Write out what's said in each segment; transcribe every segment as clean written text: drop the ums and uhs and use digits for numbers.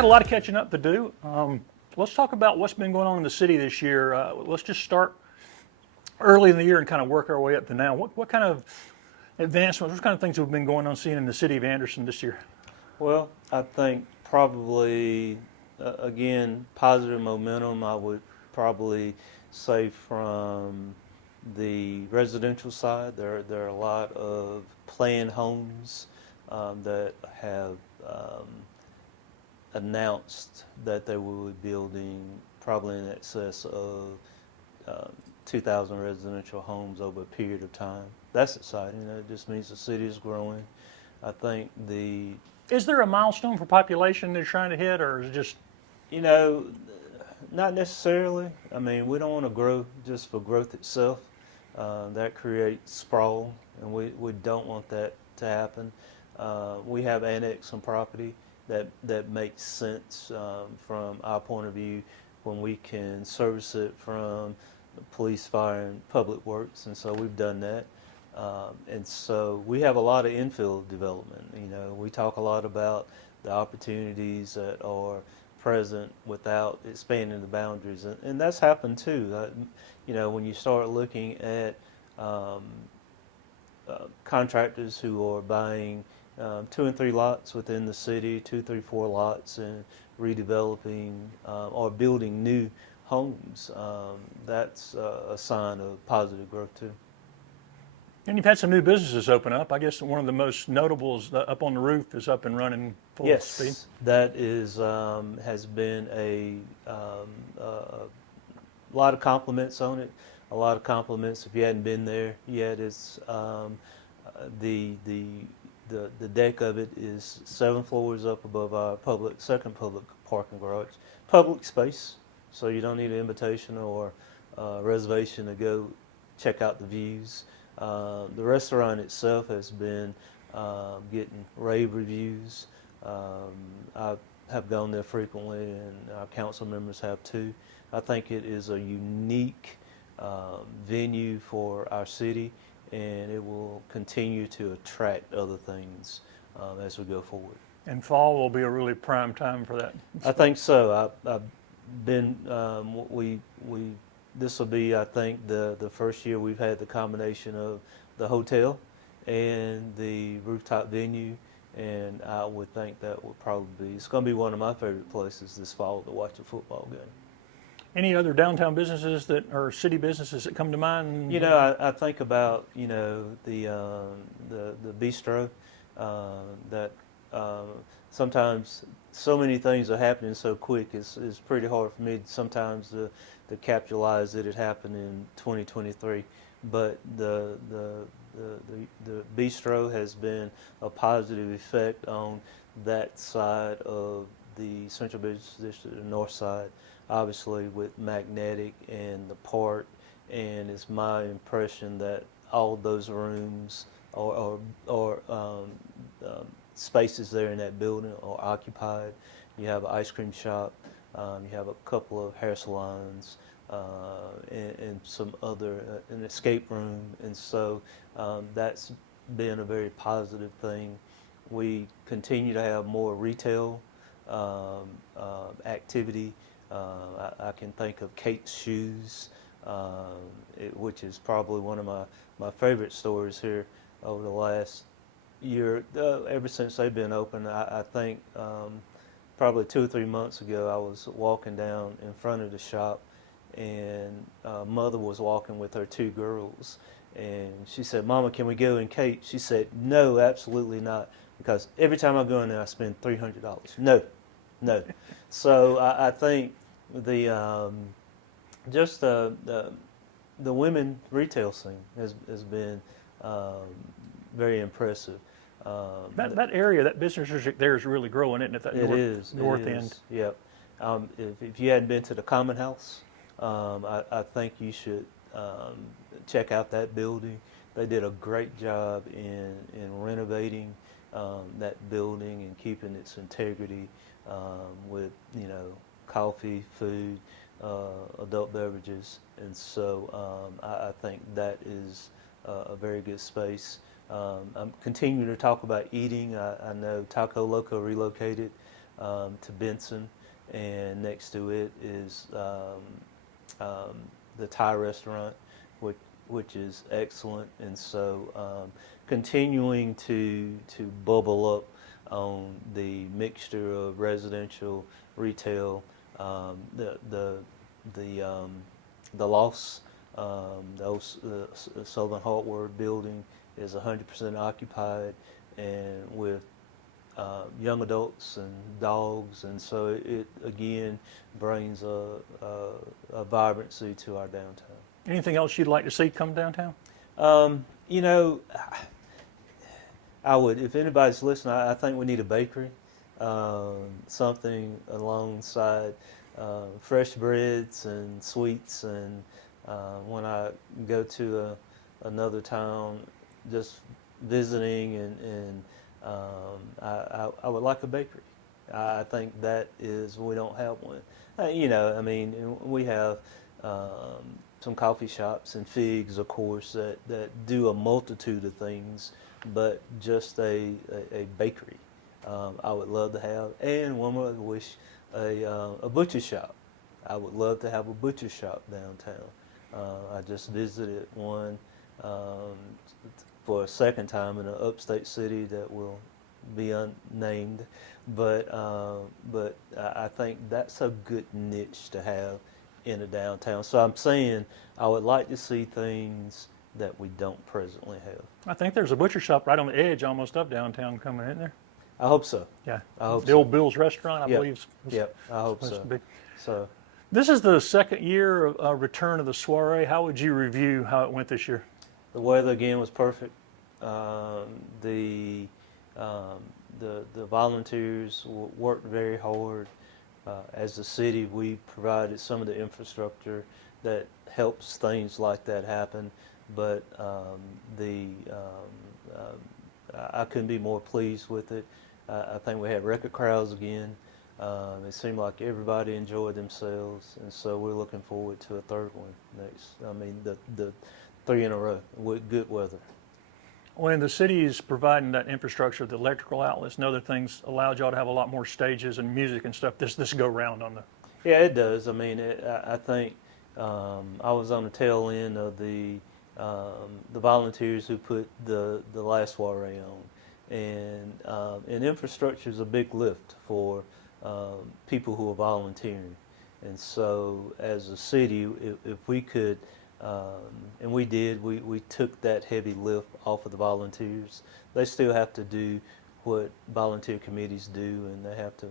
got a lot of catching up to do. Let's talk about what's been going on in the city this year. Let's just start early in the year and kind of work our way up to now. What kind of advancements, what kind of things have been going on seeing in the city of Anderson this year? Well, I think probably, again, positive momentum, I would probably say from the residential side. There are a lot of planned homes that have announced that they will be building probably in excess of 2,000 residential homes over a period of time. That's exciting. It just means the city is growing. I think Is there a milestone for population they're trying to hit, or is it just? you know, not necessarily. I mean, we don't want to grow just for growth itself. That creates sprawl, and we don't want that to happen. We have annexed some property that makes sense from our point of view when we can service it from police, fire, and public works, and so we've done that. And so we have a lot of infill development. We talk a lot about the opportunities that are present without expanding the boundaries, and that's happened too. When you start looking at contractors who are buying 2 and 3 lots within the city, 2, 3, 4 lots, and redeveloping or building new homes, that's a sign of positive growth too. And you've had some new businesses open up. I guess one of the most notable is Up on the Roof is up and running full speed. Yes, that is has been a lot of compliments on it. A lot of compliments. If you hadn't been there yet, it's the deck of it is 7 floors up above our second public parking garage, public space. So you don't need an invitation or reservation to go check out the views. The restaurant itself has been getting rave reviews. I have gone there frequently, and our council members have too. I think it is a unique venue for our city, and it will continue to attract other things as we go forward. And fall will be a really prime time for that. I think so. I've been this will be, I think, the first year we've had the combination of the hotel and the rooftop venue, and I would think that would probably be, it's going to be one of my favorite places this fall to watch a football game. Any other downtown businesses or city businesses that come to mind? I think about, the bistro, that sometimes so many things are happening so quick, it's pretty hard for me sometimes to capitalize that it happened in 2023. But the bistro has been a positive effect on that side of the Central Business District, the north side, obviously with Magnetic and the park, and it's my impression that all those rooms or spaces there in that building are occupied. You have an ice cream shop, you have a couple of hair salons, and some other, an escape room, and so that's been a very positive thing. We continue to have more retail activity. I can think of Kate's Shoes, which is probably one of my favorite stores here over the last year, ever since they've been open. I think probably 2 or 3 months ago, I was walking down in front of the shop, and mother was walking with her 2 girls, and she said, "Mama, can we go in Kate?" She said, "No, absolutely not, because every time I go in there, I spend $300. No. So I think just the women retail scene has been very impressive. That area, that business district there is really growing, isn't it? That north end. Yep. If you hadn't been to the Common House, I think you should check out that building. They did a great job in renovating that building and keeping its integrity with coffee, food, adult beverages, and so I think that is a very good space. I'm continuing to talk about eating. I know Taco Loco relocated to Benson, and next to it is the Thai restaurant, which is excellent. And so continuing to bubble up on the mixture of residential, retail, the loss, the Southern Hardware building is 100% occupied, and with young adults and dogs, and so it again brings a vibrancy to our downtown. Anything else you'd like to see come downtown? You know, I would, if anybody's listening, I think we need a bakery, something alongside fresh breads and sweets. And when I go to another town, just visiting, and I would like a bakery. I think that is, we don't have one. You know, I mean, we have some coffee shops and Figs, of course, that do a multitude of things, but just a bakery I would love to have. And one more wish, a butcher shop. I would love to have a butcher shop downtown. I just visited one for a second time in an upstate city that will be unnamed, but I think that's a good niche to have in a downtown. So I'm saying I would like to see things that we don't presently have. I think there's a butcher shop right on the edge almost of downtown coming in there. I hope so. Yeah. I hope the so. old Bill's Restaurant, I Yep. believe. Yep, I hope supposed so. to be. So This is the second year of return of the soiree. How would you review how it went this year? the weather again was perfect. The volunteers worked very hard. As a city, we provided some of the infrastructure that helps things like that happen. But I couldn't be more pleased with it. I think we had record crowds again. It seemed like everybody enjoyed themselves, and so we're looking forward to a third one next. I mean, the 3 in a row with good weather. When the city is providing that infrastructure, the electrical outlets and other things allowed y'all to have a lot more stages and music and stuff this go round on the. Yeah, it does. I mean, I think I was on the tail end of the volunteers who put the last soiree on, and infrastructure is a big lift for people who are volunteering, and so as a city, if we could. And we did. We took that heavy lift off of the volunteers. They still have to do what volunteer committees do, and they have to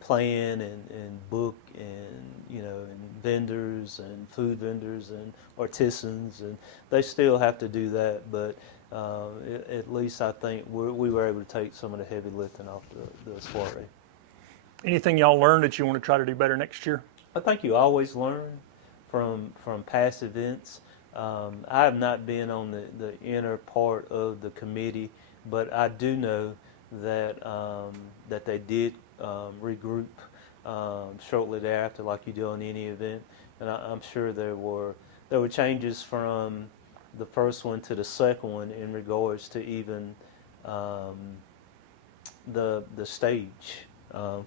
plan and book, and and vendors and food vendors and artisans, and they still have to do that. But at least I think we were able to take some of the heavy lifting off the soiree. Anything y'all learned that you want to try to do better next year? I think you always learn from past events. I have not been on the inner part of the committee, but I do know that that they did regroup shortly thereafter, like you do on any event, and I'm sure there were changes from the first one to the second one in regards to even the stage.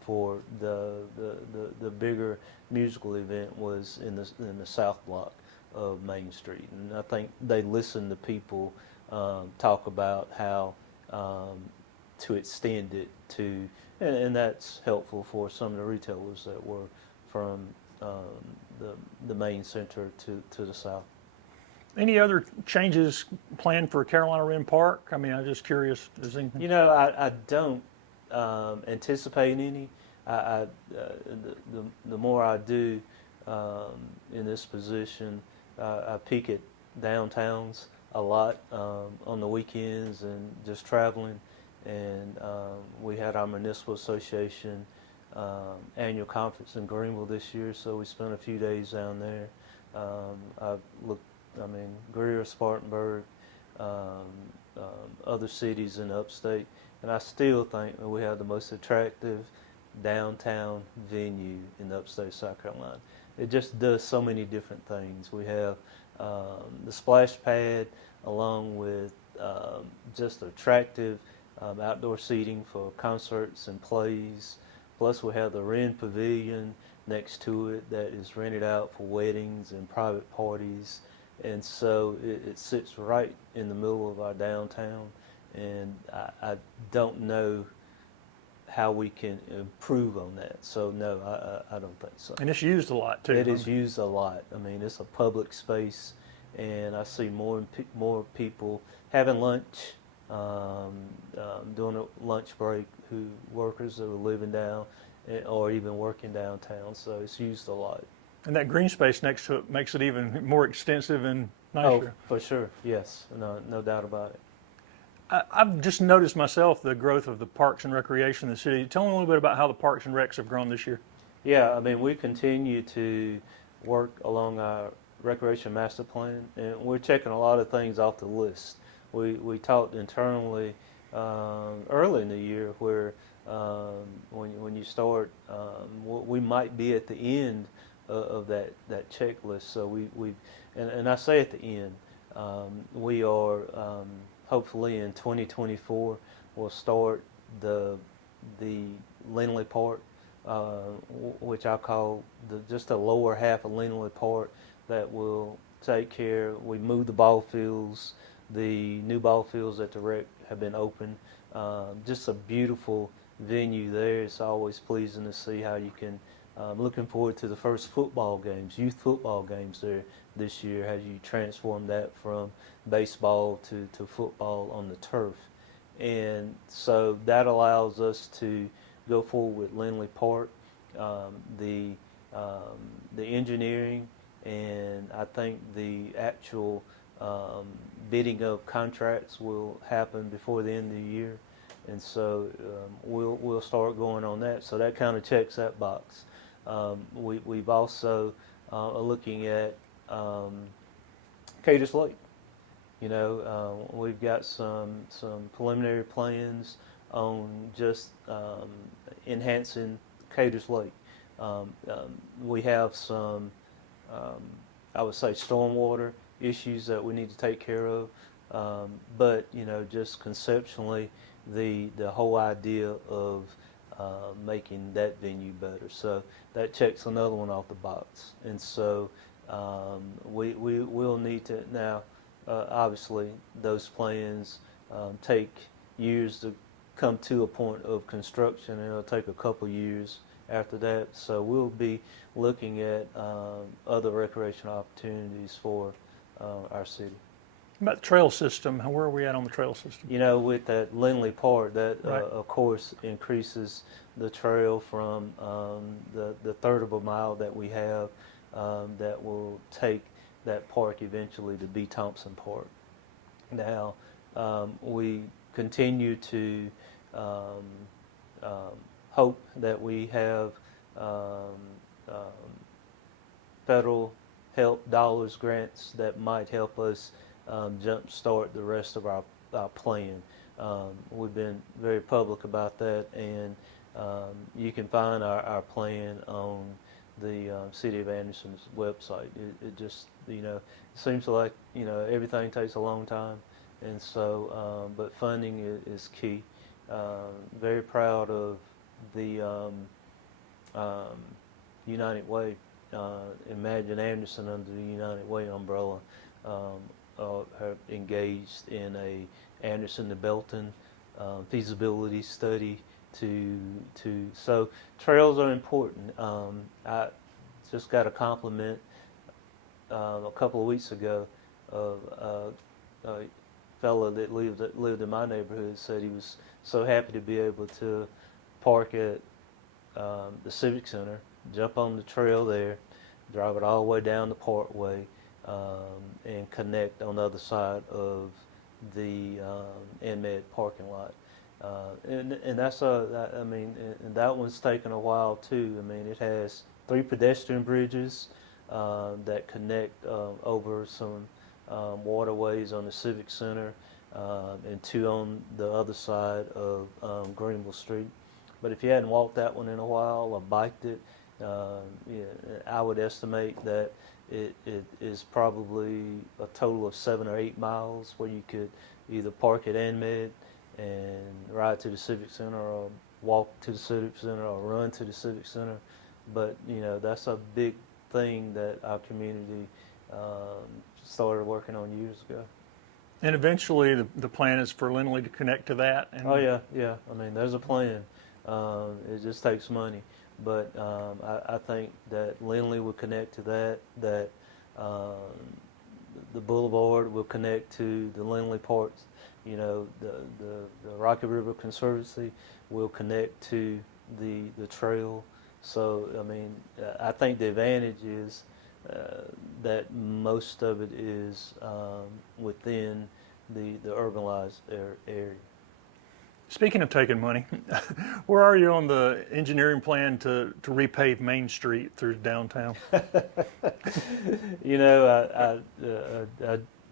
For the bigger musical event was in the south block of Main Street, and I think they listened to people talk about how to extend it to, and that's helpful for some of the retailers that were from the main center to the south. Any other changes planned for Carolina Wren Park? I mean, I'm just curious. Is anything? I don't anticipate any. The more I do in this position, I peek at downtowns a lot on the weekends and just traveling. And we had our municipal association annual conference in Greenville this year, so we spent a few days down there. Greer, Spartanburg, other cities in upstate. And I still think that we have the most attractive downtown venue in the upstate South Carolina. It just does so many different things. We have the splash pad along with just attractive outdoor seating for concerts and plays. Plus, we have the Wren Pavilion next to it that is rented out for weddings and private parties. And so it sits right in the middle of our downtown. And I don't know how we can improve on that. So, no, I don't think so. And it's used a lot too. It is used a lot. I mean, it's a public space, and I see more people having lunch, doing a lunch break, who workers that are living down or even working downtown. So it's used a lot. And that green space next to it makes it even more extensive and nicer. Oh, for sure. Yes. No doubt about it. I've just noticed myself the growth of the parks and recreation in the city. Tell me a little bit about how the parks and recs have grown this year. Yeah, I mean, we continue to work along our recreation master plan, and we're checking a lot of things off the list. We talked internally early in the year where when you start, we might be at the end of that checklist. So and I say at the end, we are hopefully in 2024 we'll start the Lindley Park, which I call just the lower half of Lindley Park, that will take care. We moved the ball fields. The new ball fields at the rec have been opened. Just a beautiful venue there. It's always pleasing to see how you can. Looking forward to the first football games, youth football games there this year. How you transform that from baseball to football on the turf, and so that allows us to go forward with Lindley Park, the engineering, and I think the actual bidding of contracts will happen before the end of the year, and so we'll start going on that. So that kind of checks that box. We've also are looking at Cadiz Lake. We've got some preliminary plans on just enhancing Cadiz Lake. We have some, I would say, stormwater issues that we need to take care of. But just conceptually, the whole idea of making that venue better. So that checks another one off the box. And so we will need to now. Obviously, those plans take years to come to a point of construction, and it'll take a couple years after that. So we'll be looking at other recreation opportunities for our city. About the trail system, where are we at on the trail system? With that Lindley Park, that Right. of course increases the trail from the third of a mile that we have that will take that park eventually to B. Thompson Park. Now, we continue to hope that we have federal help dollars, grants that might help us jumpstart the rest of our plan. We've been very public about that, and you can find our plan on the City of Anderson's website. It just, seems like, everything takes a long time, and so, but funding is key. Very proud of the United Way. Imagine Anderson under the United Way umbrella have engaged in a Anderson to Belton feasibility study so trails are important. I just got a compliment a couple of weeks ago of a fellow that lived in my neighborhood. Said he was so happy to be able to park at the Civic Center, jump on the trail there, drive it all the way down the Parkway, and connect on the other side of the NMed parking lot. And that's and that one's taken a while too. I mean, it has 3 pedestrian bridges that connect over some waterways on the Civic Center, and 2 on the other side of Greenville Street. But if you hadn't walked that one in a while or biked it, I would estimate that it is probably a total of 7 or 8 miles where you could either park at NMed and ride to the Civic Center or walk to the Civic Center or run to the Civic Center. But, that's a big thing that our community started working on years ago. And eventually, the plan is for Lindley to connect to that. And Oh, yeah, yeah. I mean, there's a plan. It just takes money. But I think that Lindley will connect to that the boulevard will connect to the Lindley parks. The Rocky River Conservancy will connect to the trail. So, I mean, I think the advantage is that most of it is within the urbanized area. Speaking of taking money, where are you on the engineering plan to repave Main Street through downtown?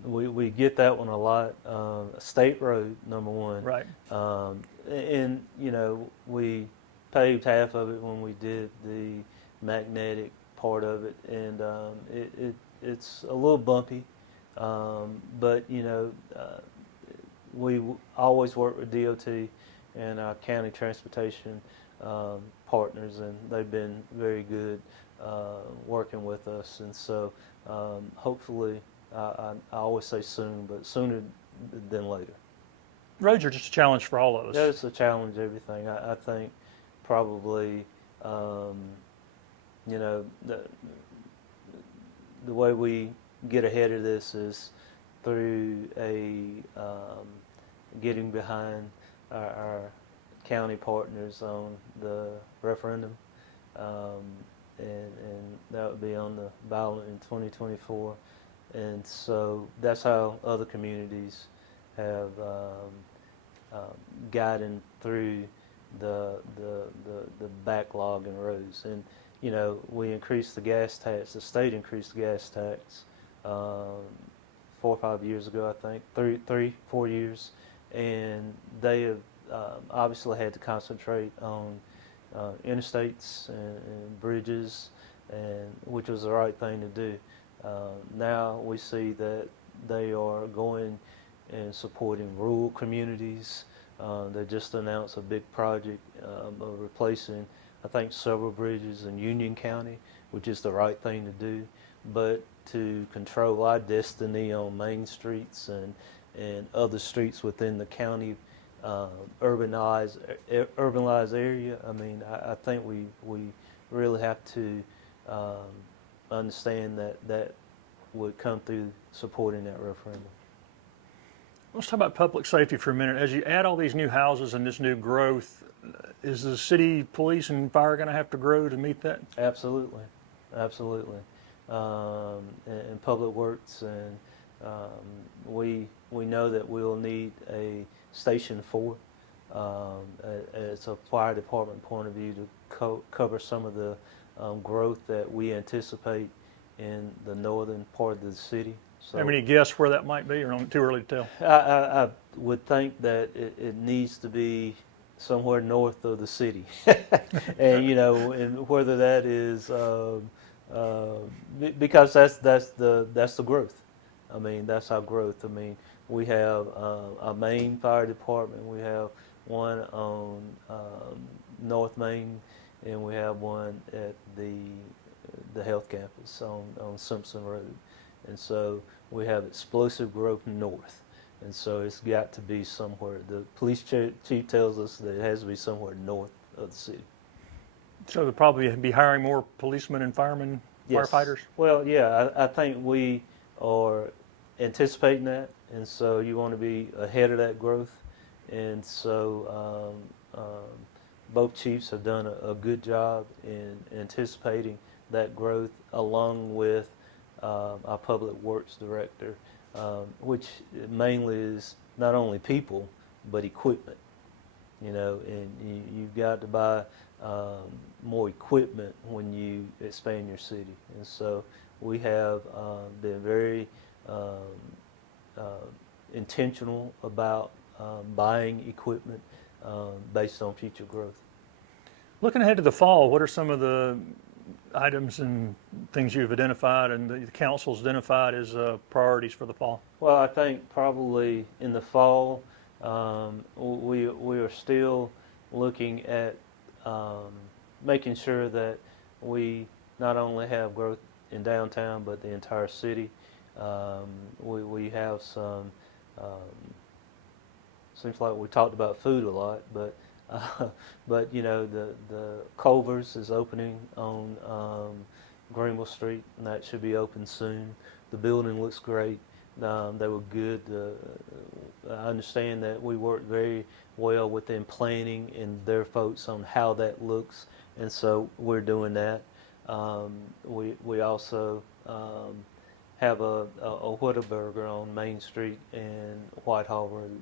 We get that one a lot. State Road, number one. Right. And we paved half of it when we did the magnetic part of it, and it's a little bumpy. But we always work with DOT and our county transportation partners, and they've been very good working with us. And so hopefully, I always say soon, but sooner than later. Roads are just a challenge for all of us. Yeah, it's a challenge, everything. I think probably, the way we get ahead of this is through getting behind our county partners on the referendum, and that would be on the ballot in 2024. And so that's how other communities have gotten through the backlog in roads. And we increased the gas tax. The state increased the gas tax 4 or 5 years ago, I think, 4 years, and they have obviously had to concentrate on interstates and bridges, and which was the right thing to do. Now we see that they are going and supporting rural communities. They just announced a big project of replacing, I think, several bridges in Union County, which is the right thing to do. But to control our destiny on main streets and other streets within the county urbanized area, I mean, I think we really have to understand that would come through supporting that referendum. Let's talk about public safety for a minute. As you add all these new houses and this new growth, is the city police and fire going to have to grow to meet that? Absolutely, absolutely. And Public Works, and we know that we'll need a Station 4 as a fire department point of view to cover some of the growth that we anticipate in the northern part of the city. So, Have any guess where that might be, or too early to tell? I would think that it needs to be somewhere north of the city, and and whether that is because that's the growth. I mean, that's our growth. I mean, we have our main fire department. We have one on North Main, and we have one at the health campus on Simpson Road. And so we have explosive growth north. And so it's got to be somewhere. The police chief tells us that it has to be somewhere north of the city. So they'll probably be hiring more policemen and firemen, Yes. firefighters? Well, yeah, I think we are anticipating that. And so you want to be ahead of that growth. And so both chiefs have done a good job in anticipating that growth, along with our Public Works Director, which mainly is not only people, but equipment. And you've got to buy more equipment when you expand your city. And so we have been very intentional about buying equipment based on future growth. Looking ahead to the fall, what are some of the items and things you've identified and the council's identified as priorities for the fall? Well, I think probably in the fall We are still looking at making sure that we not only have growth in downtown but the entire city. We have some. Seems like we talked about food a lot, but but you know the Culver's is opening on Greenville Street, and that should be open soon. The building looks great. They were good. I understand that we worked very well with them planning and their folks on how that looks, and so we're doing that. We also have a Whataburger on Main Street and Whitehall Road,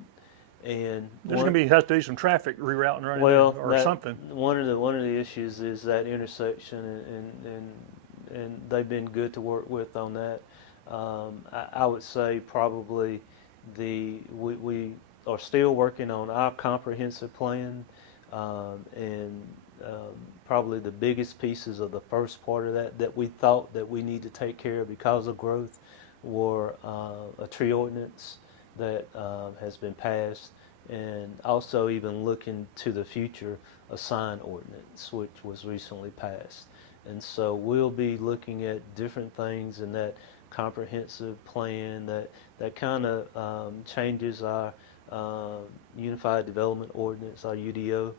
and There's going to be have to be some traffic rerouting right well, or something. One of the issues is that intersection, and they've been good to work with on that. I would say probably we are still working on our comprehensive plan, and probably the biggest pieces of the first part of that we thought that we need to take care of because of growth were a tree ordinance that has been passed, and also even looking to the future, a sign ordinance which was recently passed. And so we'll be looking at different things in that comprehensive plan that kind of changes our Unified Development Ordinance, our UDO,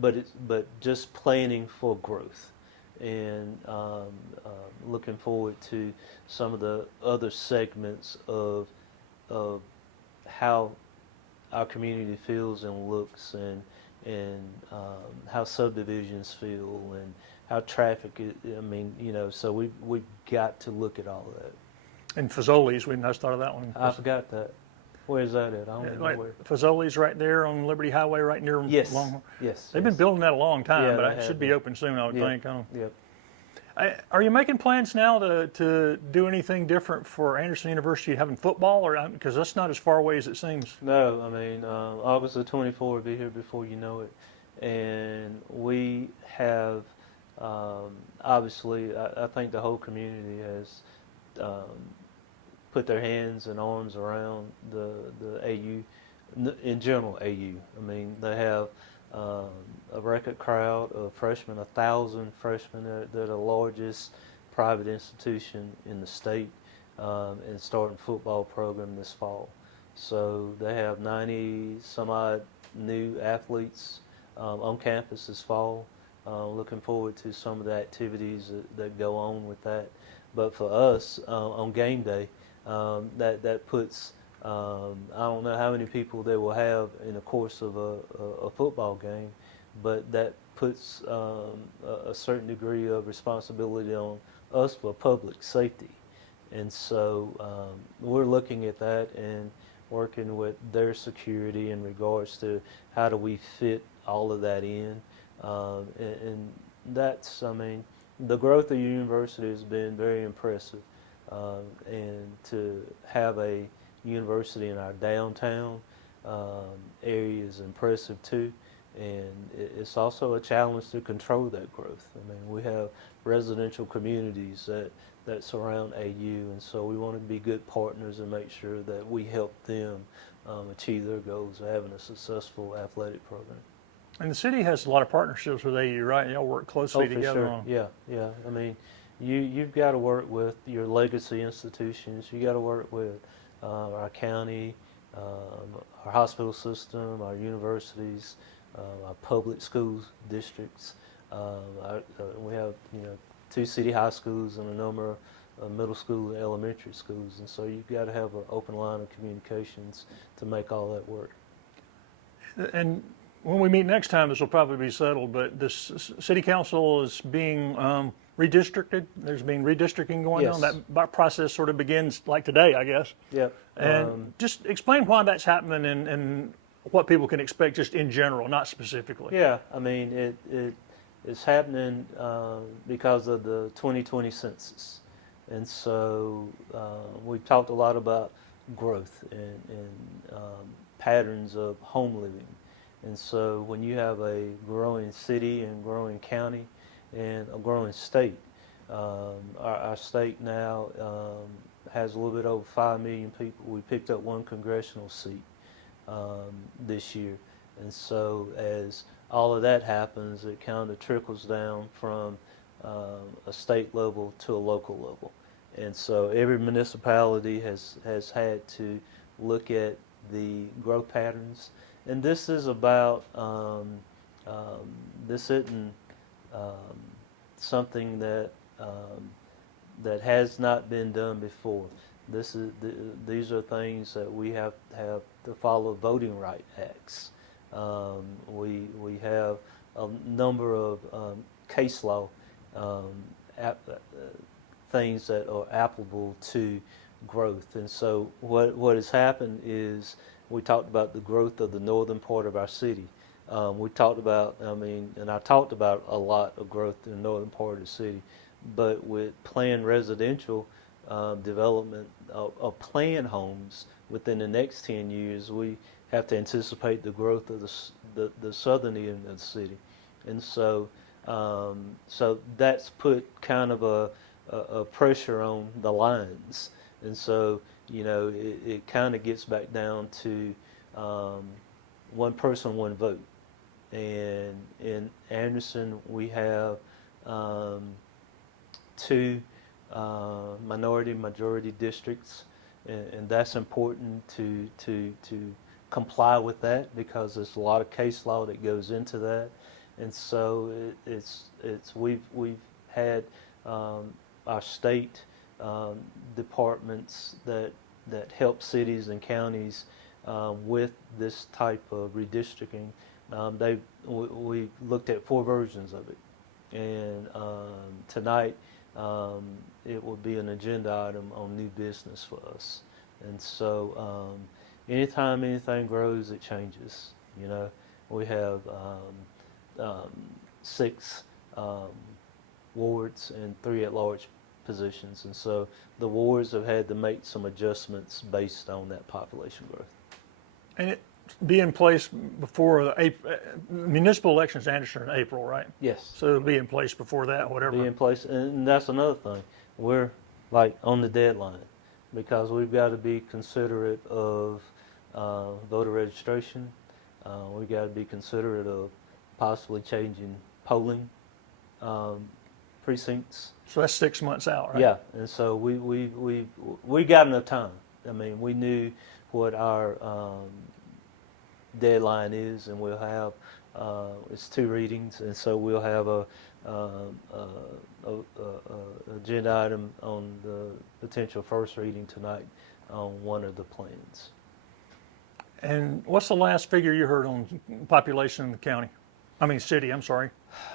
but just planning for growth, and looking forward to some of the other segments of how our community feels and looks, and how subdivisions feel, and how traffic is. I mean, you know, so we've got to look at all of that. And Fazoli's, we just thought of that one. I forgot that. Where is that at? I don't even know where. Fazoli's right there on Liberty Highway, right near Yes. Longhorn. Yes. They've been building that a long time, Yeah, but they it should have be been. open soon, I would Yep. think. Yep. Are you making plans now to do anything different for Anderson University having football, or because that's not as far away as it seems? No, I mean August the 24th will be here before you know it, and we have obviously I think the whole community has put their hands and arms around the AU, in general AU. I mean, they have a record crowd of freshmen, 1,000 freshmen. They're the largest private institution in the state, and starting football program this fall. So they have 90 some odd new athletes on campus this fall. Looking forward to some of the activities that go on with that. But for us, on game day, that puts I don't know how many people they will have in the course of a football game, but that puts a certain degree of responsibility on us for public safety. And so we're looking at that and working with their security in regards to how do we fit all of that in. And that's, I mean, the growth of the university has been very impressive. And to have a university in our downtown area is impressive too. And it's also a challenge to control that growth. I mean, we have residential communities that surround AU, and so we want to be good partners and make sure that we help them achieve their goals of having a successful athletic program. And the city has a lot of partnerships with AU, right? Y'all work closely together. Sure. Yeah. I mean, you've got to work with your legacy institutions. You got to work with our county, our hospital system, our universities, our public schools districts. We have 2 city high schools and a number of middle school and elementary schools, and so you've got to have an open line of communications to make all that work. And when we meet next time, this will probably be settled, but this city council is being redistricted. There's been redistricting going on. Yes. That process sort of begins like today, I guess. Yep. And just explain why that's happening and what people can expect just in general, not specifically. Yeah, I mean, it's happening because of the 2020 census. And so we've talked a lot about growth and patterns of home living. And so when you have a growing city and growing county and a growing state, our state now has a little bit over 5 million people. We picked up 1 congressional seat. this year. And so as all of that happens, it kind of trickles down from a state level to a local level. And so every municipality has had to look at the growth patterns. And this is about, this isn't something that has not been done before. These are things that we have to follow voting right acts. We have a number of case law things that are applicable to growth. And so what has happened is we talked about the growth of the northern part of our city. We talked about, and I talked about a lot of growth in the northern part of the city, but with planned residential development of planned homes within the next 10 years, we have to anticipate the growth of the southern end of the city. And so that's put kind of a pressure on the lines. And so, it kind of gets back down to one person, one vote. And in Anderson, we have two majority districts, and that's important to comply with that, because there's a lot of case law that goes into that. And so we've had our state departments that help cities and counties with this type of redistricting. We looked at 4 versions of it, and tonight it will be an agenda item on new business for us. And so anytime anything grows, it changes. We have 6 wards and 3 at-large positions, and so the wards have had to make some adjustments based on that population growth. And it be in place before the municipal elections, Anderson, in April, right? Yes. So it'll be in place before that, whatever. Be in place, and that's another thing. We're like on the deadline, because we've got to be considerate of voter registration. We've got to be considerate of possibly changing polling precincts. So that's 6 months out, right? Yeah, and so we got enough time. We knew what our deadline is, and we'll have it's 2 readings, and so we'll have a agenda item on the potential first reading tonight on one of the plans. And what's the last figure you heard on population in the county? City, I'm sorry.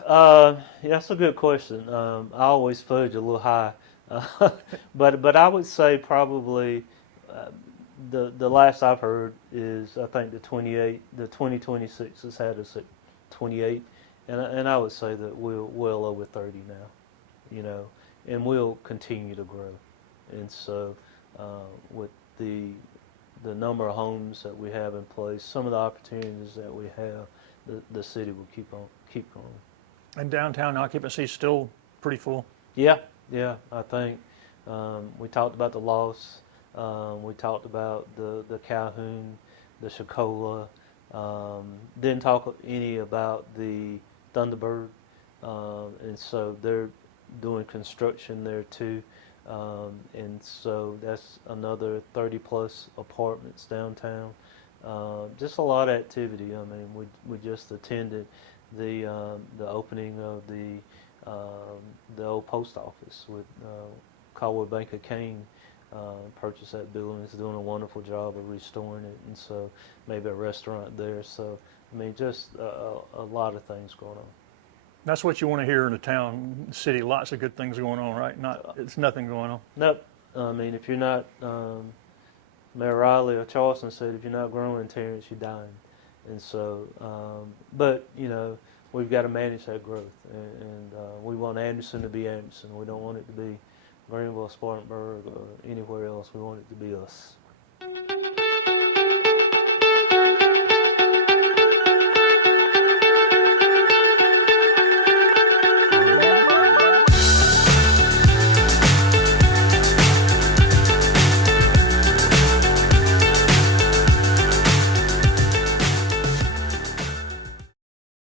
Yeah, that's a good question. I always fudge a little high, but I would say probably the last I've heard is, I think the 2026 has had us at 28, and I would say that we're well over 30 now, and we'll continue to grow. And so with the number of homes that we have in place, some of the opportunities that we have, the city will keep growing. And downtown occupancy is still pretty full? Yeah, I think we talked about the loss. We talked about the Calhoun, the Shakola. Didn't talk any about the Thunderbird, and so they're doing construction there too. And so that's another 30 plus apartments downtown. Just a lot of activity. We just attended the opening of the old post office with Caldwell Banker Kane. Purchased that building. It's doing a wonderful job of restoring it, and so maybe a restaurant there. So just a lot of things going on. That's what you want to hear in a town, city. Lots of good things going on, right? It's nothing going on. Nope. If you're not, Mayor Riley or Charleston said, if you're not growing, Terrence, you're dying. And so, but we've got to manage that growth, and we want Anderson to be Anderson. We don't want it to be Greenville, Spartanburg, or anywhere else. We want it to be us.